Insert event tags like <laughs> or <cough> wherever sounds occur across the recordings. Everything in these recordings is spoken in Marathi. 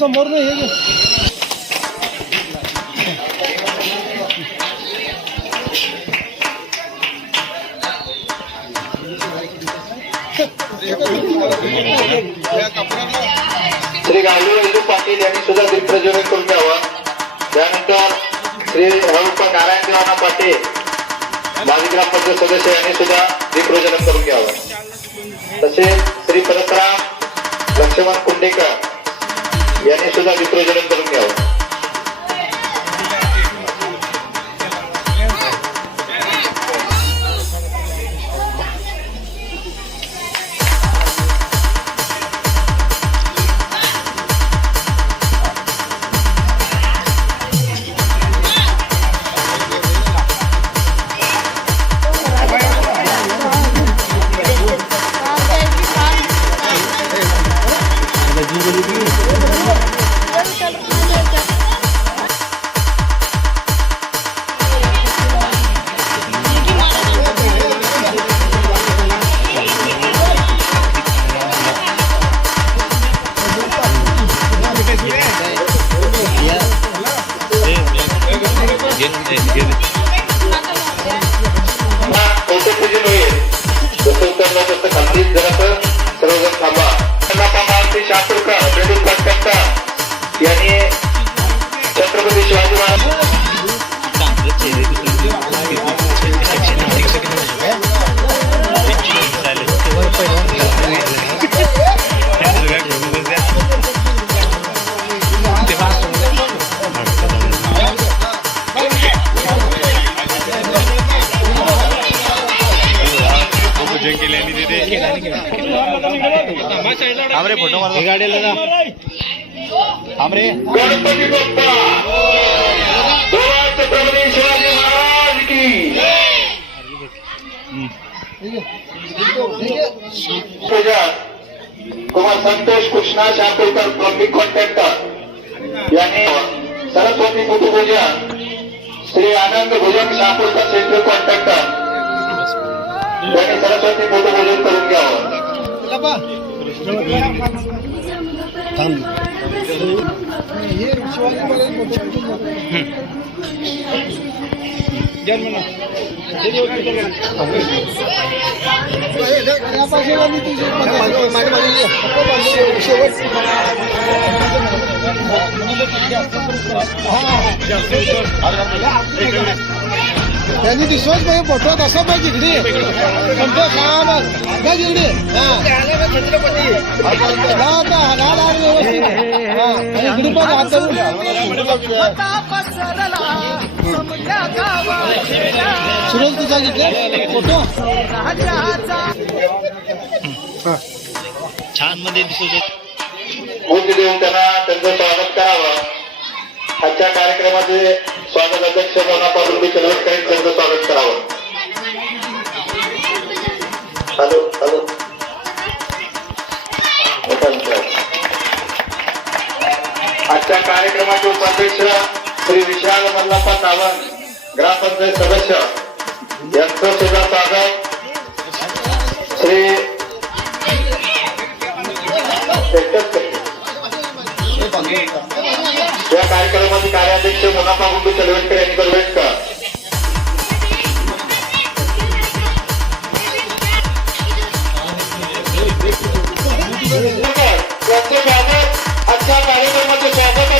समोर नाही हे श्री गांधी पाटील यांनी सुद्धा दीपप्रज्वलन करून घ्यावं त्यानंतर श्री हळूप्पा नारायण देवाना पाटील माजी ग्रामपंचायत सदस्य यांनी सुद्धा दीपप्रज्वलन करून घ्यावं तसेच श्री परसराम लक्ष्मण कुंडेकर यांनी सुद्धा दीपप्रज्वलन करून गणपती बाप्पा छत्रपती शिवाजी महाराज की पूजा कुमार संतोष कृष्णा शाकुलकर प्लंबिंग कॉन्ट्रॅक्टर यांनी सरस्वती पूजा श्री आनंद भुजंग शाकुलकर सेंट्रल कॉन्ट्रॅक्टर यांनी सरस्वती पूजन करून घ्यावं लपा. हे शिवाजी महाराज मोठे या बाजूला मी तुझी माझ्या बाजूला शेवट त्यांनी दिसवत पाहिजे पाहिजे इकडे म्हणतो काम. काय इकडे हा. हा हा इकडे पण हात धरून. सुरेश तुझा घेतले फोटो. छानमध्ये दिसत बुद्ध देऊन त्यांना त्यांचं स्वागत करावं. आजच्या कार्यक्रमाचे स्वागत अध्यक्ष मोना पालुंबी काही त्यांचं स्वागत करावं. Hello hello. आजच्या कार्यक्रमाचे उपाध्यक्ष श्री विशाल मल्लप्पा सावंत ग्रामपंचायत सदस्य यांचं सुद्धा स्वागत. श्री कार्यक्रमाचे कार्याध्यक्ष मुनाफा गुंडू चलवेटकर यांनी कलवेटकर यांचे स्वागत आजच्या कार्यक्रमाचे स्वागत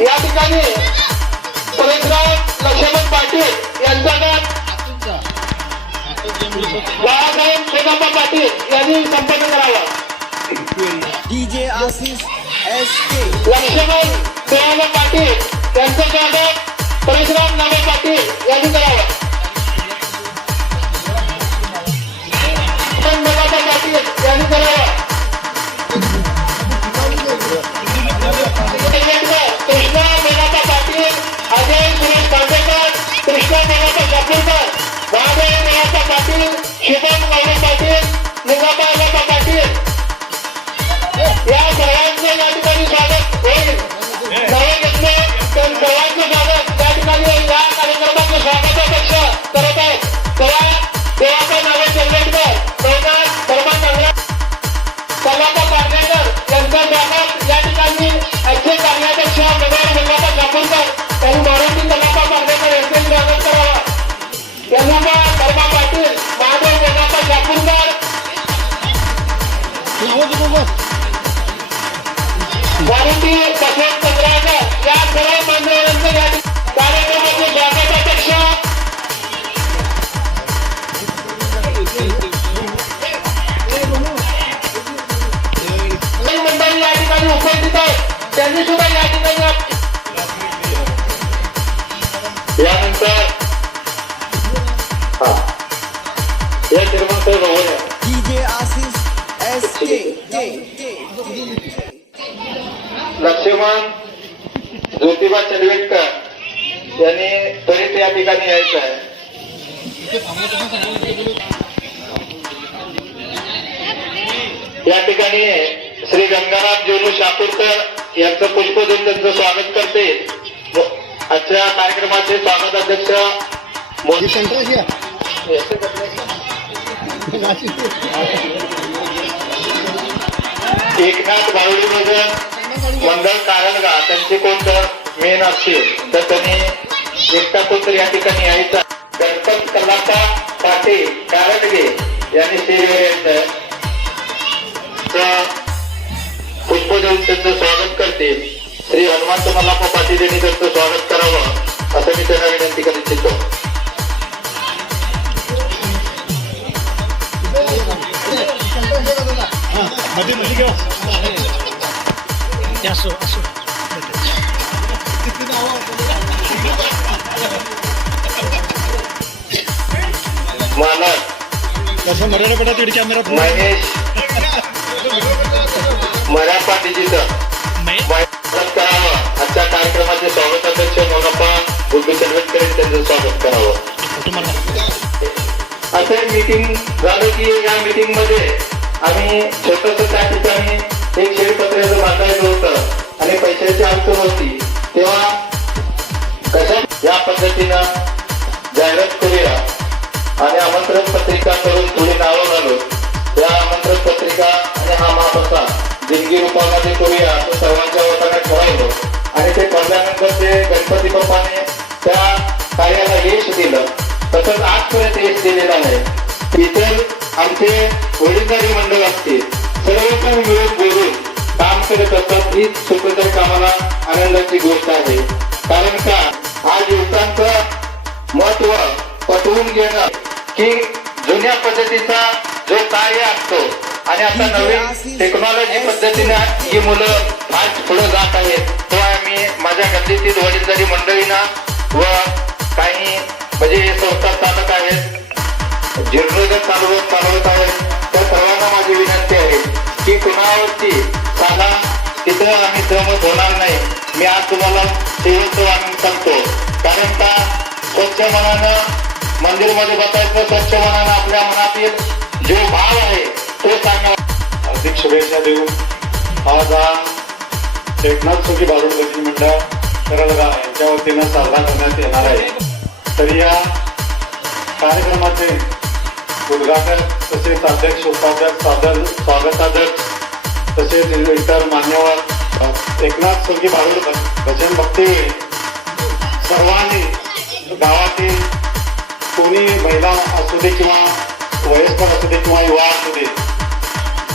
या ठिकाणी सुरेशराव लक्ष्मण पाटील यांचा बाळासाहेब शेगाबा पाटील यांनी संपर्क करावा. DJ Ashish S K. Laxman Deva Patil यांचं गाडक परशुराम नावे पाटील यांनी करावं. यांनी करावं. कृष्णा मेघाचा पाटील अजय सुरेश कांदेकर कृष्णा मेघाचा शापूरकर वादय मेघाचा पाटील शिवम माने पाटील मुंगाबा पाटील या सगळ्या नावं तू बघ या सर्व मान्यवरांचं या कार्यक्रमाचे स्वागताध्यक्ष. मंडळी या ठिकाणी उपस्थित आहेत. त्यांनी सुद्धा या ठिकाणी यानंतर हा. या लक्ष्मण ज्योतिबा चलवेटकर यांनी त्वरित या ठिकाणी यायचं आहे. या ठिकाणी श्री गंगाराम जोलू शापूरकर यांचं पुष्पदेऊन त्यांचं स्वागत करते. आजच्या कार्यक्रमाचे स्वागत अध्यक्ष मोदी एकनाथ बावळी मधून मंगल कारंगा त्यांचे कोणतं मेन असतील? तर त्यांनी एकटा कोणतरी या ठिकाणी यायचा. गणपत कलाता पाटील कारंडगे यांनी स्टेजवर यायचं पुष्प देऊन त्यांचं स्वागत करते श्री हनुमंत मल्लाप्पा पाटील यांनी त्यांचं स्वागत करावं असं मी त्यांना विनंती करू इच्छितो. Thank you. मध्ये मध्ये घेऊ असो असो. मानस कसं मराठा पडा तिकडे कॅमेरा महेश. मराठा डिजिटल स्वागत करावं. आजच्या कार्यक्रमाचे स्वागत अध्यक्ष मोनप्पा गुड्डू यांनी त्यांचं स्वागत करावं. असं एक मीटिंग झालं की या मीटिंगमध्ये आणि छोटस त्या ठिकाणी एक शेडपत्र्याचं बांधायचं होतं. आणि पैशाची अडचण होती. तेव्हा कशा या पद्धतीनं जाहिरात करूया? आणि आमंत्रण पत्रिका करून थोडी नावं घालू या आमंत्रण पत्रिका आणि हा महाप्रसाद जिंदगी रूपामध्ये करूया असं आणि आता नवीन टेक्नॉलॉजी पद्धतीने ही मुलं आज पुढे जात आहेत. तो आम्ही माझ्या गल्लीतील वडीलधारी मंडळींना व काही म्हणजे हे संस्था चालक आहेत जीर्णोदर चालवत चालवत आहेत त्या सर्वांना माझी विनंती आहे की कुणावरती सांगा तिथं आम्ही सहमत होणार नाही. मी आज तुम्हाला शेवटचं वागून सांगतो. कारण का स्वच्छ मनानं मंदिरमध्ये बसायचं स्वच्छ मनानं आपल्या मनातील जो भाव आहे सांगा हार्दिक शुभेच्छा देऊन आज हा एकनाथ सुखी बारूड भजनी मंडळ करलगा यांच्या वतीनं साजरा करण्यात येणार आहे. तर या कार्यक्रमाचे उद्घाटक तसेच अध्यक्ष उपाध्यक्ष सादर स्वागताध्यक्ष तसेच इतर मान्यवर एकनाथ सुखी बारूड भजन भक्ती सर्वांनी गावातील कोणी महिला असू दे किंवा वयस्कर असू दे किंवा युवा असू दे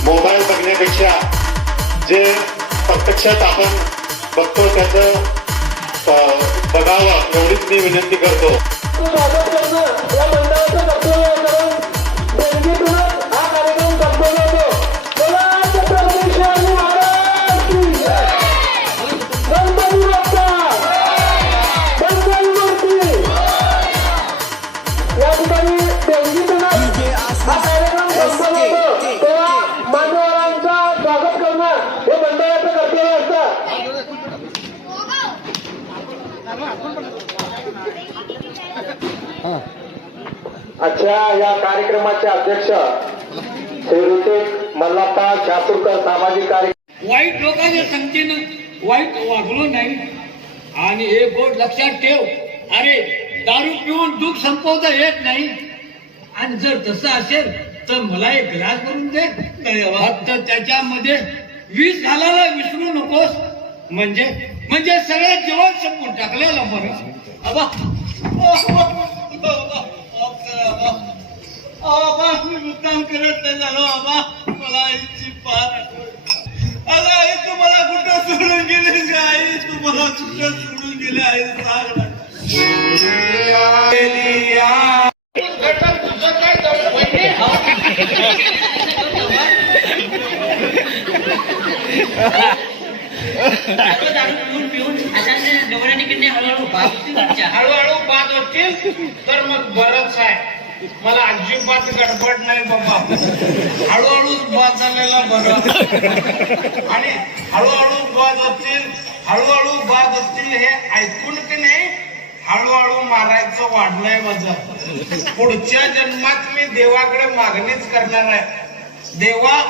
मोबाईल बघण्यापेक्षा जे प्रत्यक्षात आपण बघतो त्याचं बघावं एवढीच मी विनंती करतो. आजच्या या कार्यक्रमाचे अध्यक्ष श्री ऋतिक मल्लाप्पा शापूरकर सामाजिक कार्य वाईट लोकांच्या संख्येनं वाईट वागलो नाही. आणि हे गोड लक्षात ठेव. अरे दारू पिऊन दुःख संपवता येत नाही. आणि जर तसं असेल तर मला एक ग्लास करून दे. फक्त त्याच्यामध्ये वीस घालायला विसरू नकोस. म्हणजे म्हणजे सगळं जेवण संपून टाकलेलं बरं. अबा आबा मी मुद्दाम करत नाही झालो आबा. मला आईची फार आठवण अगं आई तुम्हाला कुठं सोडून गेले ग आई? तुम्हाला कुठं सोडून गेले आई? सांग ना. पिऊन पिऊन अचानक डोळ्याने किडनी हळूहळू बाद होतील तर मग बरंच आहे. मला अजिबात गडबड नाही बाबा. हळूहळू बाद झालेला बरं. आणि हळूहळू बाद होतील हळूहळू बाद होतील हे ऐकून की नाही हळूहळू मारायचं वाढलंय माझं पुढच्या जन्मात मी देवाकडे मागणीच करणार आहे. देवा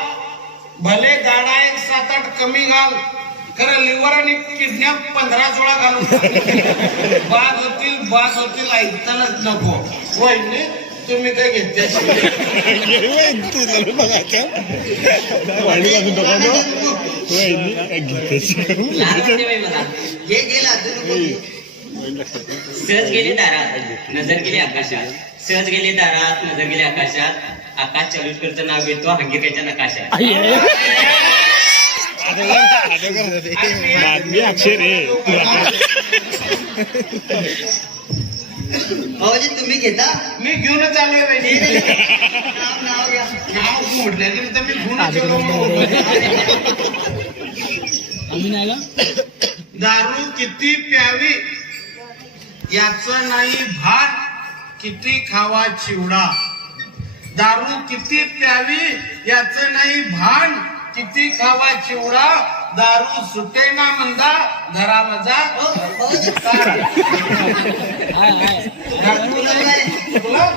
भले गाडा एक सात आठ कमी घाल खरं लिव्हर आणि किडन्या पंधरा सोळा घालून. बाद होतील बाद होतील ऐकतानाच नको. वहिनी तुम्ही काय घेते लहान होते बाई मला. सहज गेले दारात. नजर गेली आकाशात. सहज गेले दारात नजर गेली आकाशात. आकाश चालूसकरचं नाव घेतो हंगिकाच्या नकाशात. भाऊजी तुम्ही घेता? मी घेऊनच आलोय वहिनी. नाव घ्या. मी आलो. दारू किती प्यावी याच नाही भान किती खावा चिवडा. दारू किती प्यावी याच नाही भान किती खावा चिवडा दारू सुटे ना मंदा घरा मजा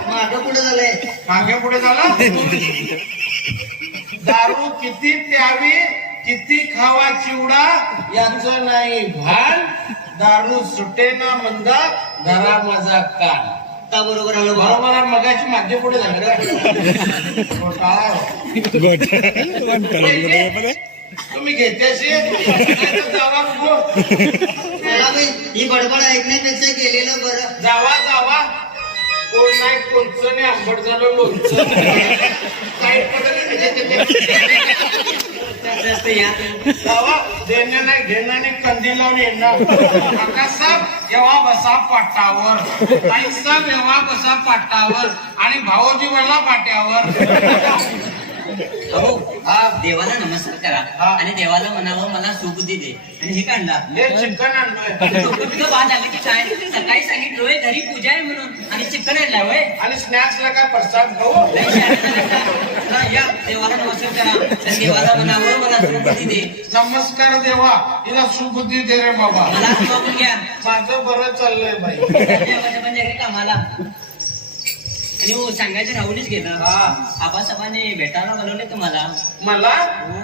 माग हो. पुढे झालंय मागे पुढे झालं? दारू किती प्यावी किती खावा चिवडा याच नाही भान. दारू सुटे ना मंदा घरा मजा कान का बरोबर आलो भाऊ बरोबर मगाची मागे पुढे झालं. तुम्ही घेत्याशी ही बडबड ऐकण्यापेक्षा गेलेलं बरं. जावा जावा. कोण नाही कोणचं नाही आंबट झालं लोणचं काही देणं नाही घेणं नाही कंदी लावून येणार. साहेब जेव्हा बसा पाटावर. आई साहेब जेव्हा बसा पाटावर. आणि भाऊजी वडला पाट्यावर. अहो देवाला नमस्कार करा. हा. आणि देवाला म्हणावं मला सुबुद्धी दे आणि हे काढला. हे चिकन बिकं बाद झालं की काय सकाळी सांगितलोय घरी पूजा आहे म्हणून. आणि चिकन आणलाय होय. आणि स्नॅक्सला काय प्रसाद खाऊ? हा, या देवाला नमस्कार करा. आणि देवाला म्हणावं मला सुबुद्धी दे नमस्कार देवा. तिला सुबुद्धी दे रे बाबा. मला बघून घ्या. माझं बरं चाललंय बाई. <laughs> कामाला. आणि हो सांगायचं राहूनच गेलं. आबासाहेबांनी भेटायला बोलवले तुम्हाला मला? हो.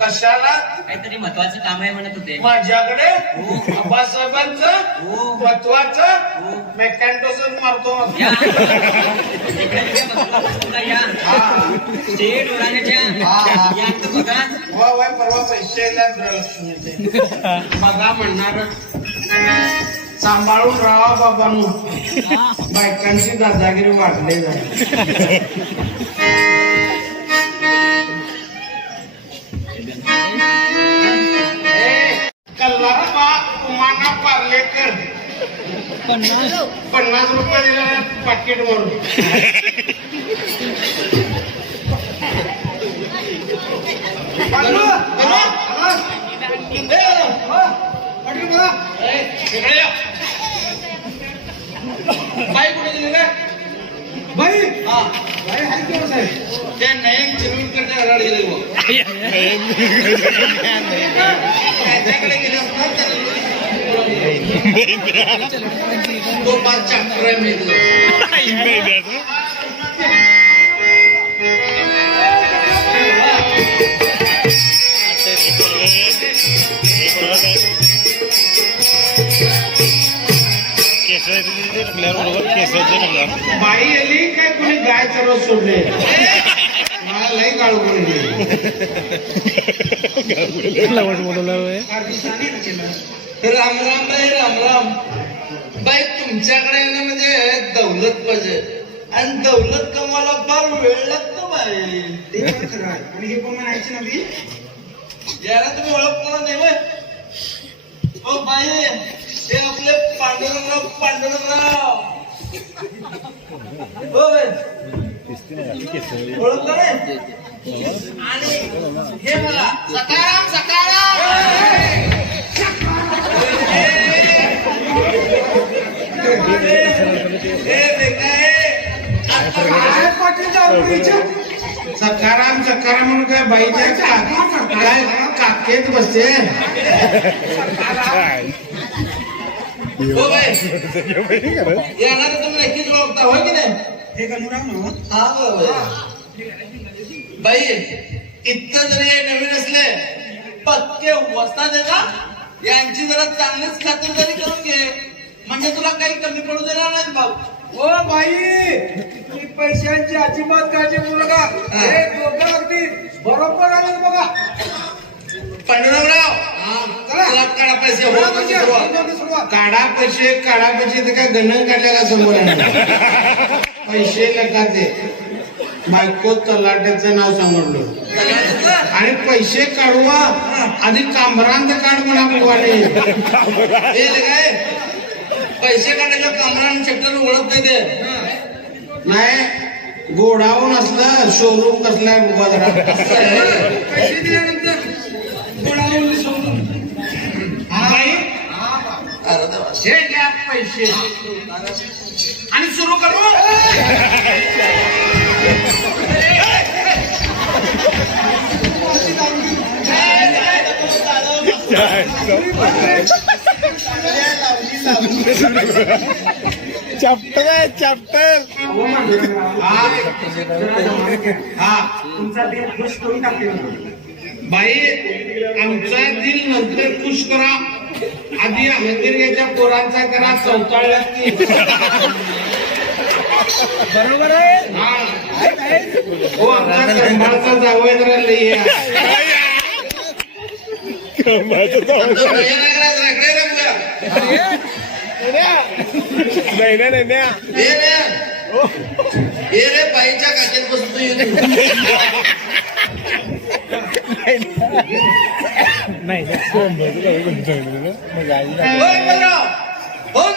कशाला? काहीतरी महत्वाचं काम आहे म्हणत होते. माझ्याकडे हो. आबासाहेबांचं हो. महत्वाचं. मेकॅन्टोसच मारतो बघू. वा परवा पैसे बघा म्हणणार. सांभाळून राहा बाबांनो. बायकांची दादागिरी वाढली जाईल. पार्लेकर पन्नास रुपये दिले पाकिट म्हणून बाई कुठे गेली रे बाई! हा. बाई हाय केवढं साहेब ते नयन चिरविलकडच्या घराकडे गेले बुवा. त्याच्याकडे गेले असतात त्याला तो पाच चक्र मिळतो बाई आली काय कोणी गाय चरवत सोडले? मला लई गाळू राम राम बाई राम राम. बाई तुमच्याकडे ना म्हणजे दौलत पाहिजे. आणि दौलत कमाला फार वेळ लागतो बाई. ते पण खरं आहे. आणि हे पण म्हणायचे ना मी याला तुम्ही ओळखला नाही बाई ओ बाई. हे आपले पांडुरंगराव पांडुरंगराव हो ओळखलं आणि हे बघा. सकाराम सकाराम. हे हे. सकाराम सकाराम म्हणून काय बाईच्या का- काय? काकेत बसते हो तर तुम्ही नक्कीच ओळखता होय की नाही हे बाई इतकं जरी हे नवीन असले पक्के का यांची जरा चांगलीच खातिरदारी करून घे. म्हणजे तुला काही कमी पडू देणार नाही बघ ओ बाई तुम्ही पैशांची अजिबात काळजी करू नका. हे. दोघं अगदी बरोबर आले बघा. पांडुरंगराव तुला काढा पैसे हो म्हणजे सुरुवात. काढा पैसे काढा पैसे तर काय गणन काढल्या का समोर? पैसे लगाचे बायको तलाट्याचं नाव सांगितलं आणि पैसे काढवा आधी कांबरांत काढ म्हणा हे काय? पैसे काढायला कामरान चॅप्टर ओळख नाही ते. नाही गोडाऊन असलं शोरूम कसला पैसे दिल्यानंतर हे घ्या पैसे. आणि सुरू करू. चॅप्टर आहे चॅप्टर हा. तुमचा दिल खुश करून टाकले बाई आमचा दिल नंतर खुश करा. आधी हंगेरियाच्या पोरांचा करा चौताळ्यात बरोबर आहे. हा. आमचा जरा लई नाही हे रे. बाईच्या काचेत बसतो नाही होय बलराव. हो